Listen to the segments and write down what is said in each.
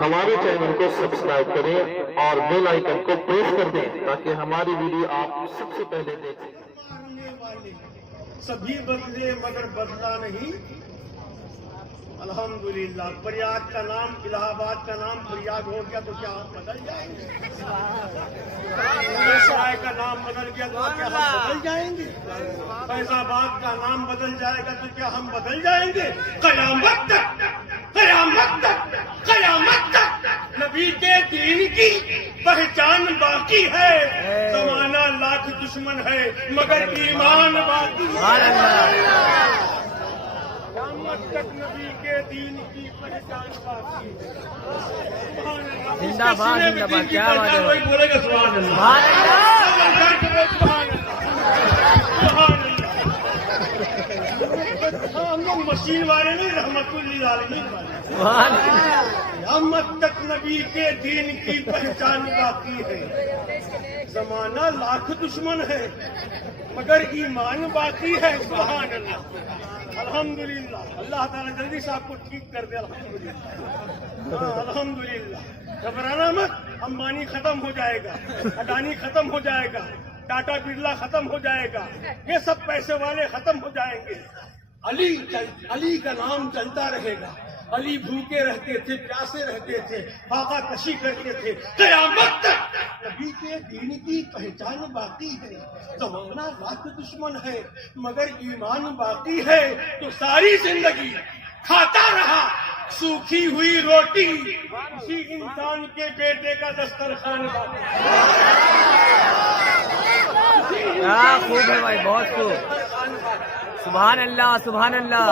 ہمارے چینل کو سبسکرائب کریں اور بیل آئیکن کو پریس کر دیں تاکہ ہماری ویڈیو آپ سب سے پہلے دیکھ سکیں۔ سبھی بدلے مگر بدلا نہیں الحمدللہ۔ پریاگ کا نام الہ آباد کا نام پریاگ ہو گیا تو کیا ہم بدل جائیں گے؟ سرائے کا نام بدل گیا تو کیا ہم بدل جائیں گے؟ فیض آباد کا نام بدل جائے گا تو کیا ہم بدل جائیں گے؟ قیامت تک قیامت تک قیامت تک نبی کے دین کی پہچان باقی ہے۔ زمانہ لاکھ دشمن ہے مگر ایمان باقی ہے۔ قیامت تک نبی کے دین کی پہچان باقی ہے۔ زندہ باد زندہ باد، کیا بات ہے؟ کوئی بولے گا سبحان اللہ، سبحان اللہ، سبحان اللہ، سبحان اللہ۔ ہم لوگ مشین والے نہیں، رحمت للعالمین والے۔ سبحان اللہ۔ قیامت تک نبی کے دین کی پہچان باقی ہے۔ زمانہ لاکھ دشمن ہے مگر ایمان باقی ہے۔ سبحان اللہ، الحمدللہ۔ اللہ تعالیٰ جلدی سے آپ کو ٹھیک کر دے۔ الحمدللہ، ہاں الحمدللہ۔ گھبرانا مت، امبانی ختم ہو جائے گا، اڈانی ختم ہو جائے گا، ٹاٹا برلا ختم ہو جائے گا، یہ سب پیسے والے ختم ہو جائیں گے۔ علی کا نام چلتا رہے گا۔ علی بھوکے رہتے تھے، پیاسے رہتے تھے، فاقہ کشی کرتے تھے۔ قیامت تک نبی کے دین کی پہچان باقی ہے۔ زمانہ لاکھ دشمن ہے مگر ایمان باقی ہے۔ تو ساری زندگی کھاتا رہا سوکھی ہوئی روٹی، اسی انسان کے بیٹے کا دسترخوان باقی ہے۔ کیا خوب ہے بھائی، بہت خوب۔ سبحان اللہ، سبحان اللہ،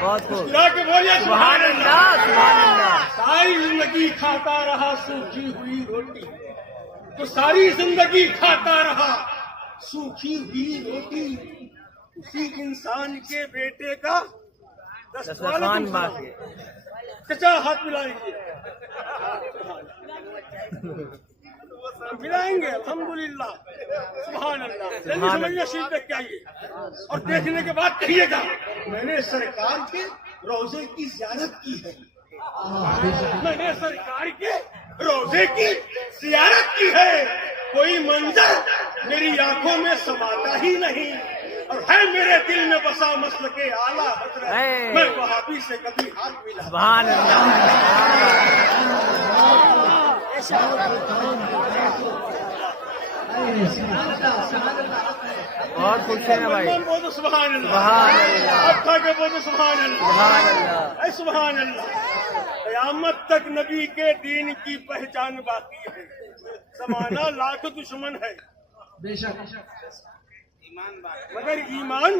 بہت خوب۔ سبحان اللہ، سبحان اللہ۔ ساری زندگی کھاتا رہا سوکھی ہوئی روٹی، تو ساری زندگی کھاتا رہا سوکھی ہوئی روٹی، اسی انسان کے بیٹے کا دسترخوان باقی ہے۔ چچا ہاتھ ملائیں گے، ملائیں گے، الحمدللہ، سبحان اللہ۔ جلدی سمجھیے، شریف دیکھ کے آئیے اور دیکھنے کے بعد کہیے گا میں نے سرکار کے روزے کی زیارت کی ہے، میں نے سرکار کے روزے کی زیارت کی ہے۔ کوئی منظر میری آنکھوں میں سماتا ہی نہیں، اور ہے میرے دل میں بسا مسلک اعلیٰ حضرت۔ میں وہابی سے کبھی ہاتھ ملا۔ سبحان اللہ۔ بہت خوش ہے بھائی۔ بولو سبحان اللہ، سبحان اللہ، اٹھا کے بولو سبحان اللہ، سبحان اللہ۔ اے سبحان اللہ۔ قیامت تک نبی کے دین کی پہچان باقی ہے۔ زمانہ لاکھ دشمن ہے مگر ایمان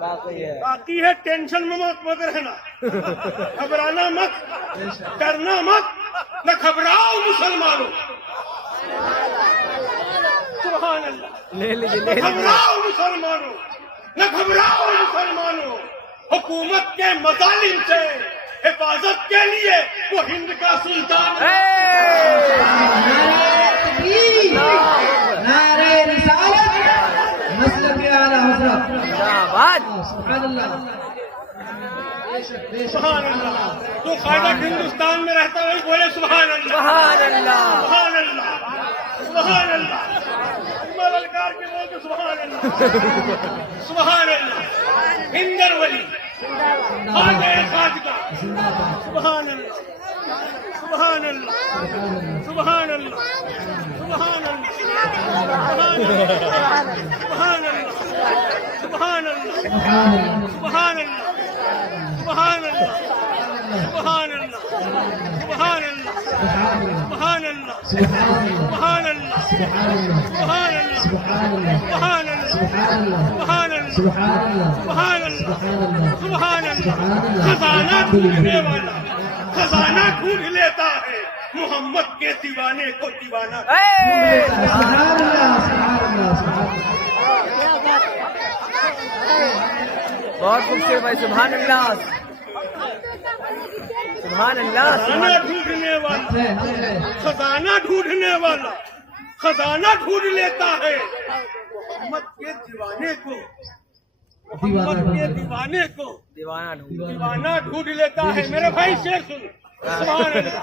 باقی ہے۔ باقی ہے۔ ٹینشن میں مت رہنا، گھبرانا مت، ڈرنا مت، نہ گھبراؤ مسلمانوں۔ سبحان اللہ۔ لے لیجیے، نہ لے لیجیے۔ گھبراؤ مسلمانوں، نہ گھبراؤ مسلمانوں۔ حکومت کے مظالم سے حفاظت کے لیے وہ ہند کا سلطان ہے۔ نعرہ رسالت، مسلک اعلیٰ حضرت۔ زندہ باد۔ سبحان اللہ، سبحان اللہ۔ تو قائدہ ہندوستان میں رہتا ہوئی بولے سبحان اللہ، سبحان اللہ۔ سبحان اللہ، سبحان اللہ۔ للکار کے بول تو سبحان اللہ، سبحان اللہ۔ ہندر ولی خواجہ خواجہ، سبحان اللہ، سبحان اللہ، سبحان اللہ، سبحان اللہ، سبحان اللہ، سبحان اللہ، سبحان اللہ، سبحان اللہ، سبحان اللہ، سبحان اللہ، سبحان اللہ، سبحان اللہ، سبحان اللہ، سبحان اللہ، سبحان اللہ، سبحان اللہ، سبحان اللہ، سبحان اللہ۔ خزانہ ڈھونڈنے والا خزانہ ڈھونڈ لیتا ہے، محمد کے دیوانے کو دیوانہ۔ سبحان اللہ، سبحان اللہ، سبحان اللہ۔ بہت خوبصورت بھائی، سبحان اللہ، سبحان اللہ، خزانہ ڈھونڈنے والا خزانہ ڈھونڈنے والا خزانہ ڈھونڈ لیتا ہے، محمد کے دیوانے کو محمد کے دیوانے کو دیوانہ ڈھونڈ۔ دیوانہ ڈھونڈ لیتا ہے۔ میرے بھائی شیر سن، سبحان اللہ،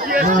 GST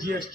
GST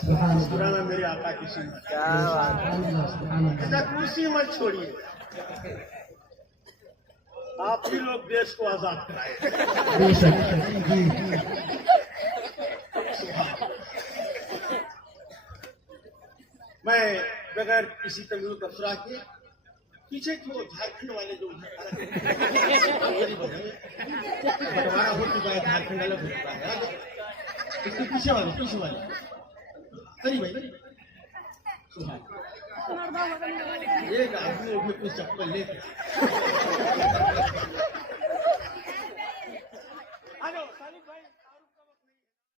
سبحان اللہ پرانا میرے آقا کی سنت کیا بات ہے. سبحان اللہ سبحان اللہ ایسا کرسی مت چھوڑیے آپ ہی لوگ دیش کو آزاد کرائے بے شک جی میں بغیر کسی تنظیم تبصرہ کے پیچھے تو جھارکھنڈ والے جو بٹوارا ہو چکا ہے جھارکھنڈ الگ ہو چکا ہے اس کے پیچھے والے سری بھائی ایک آدمی کچھ چپل لے کے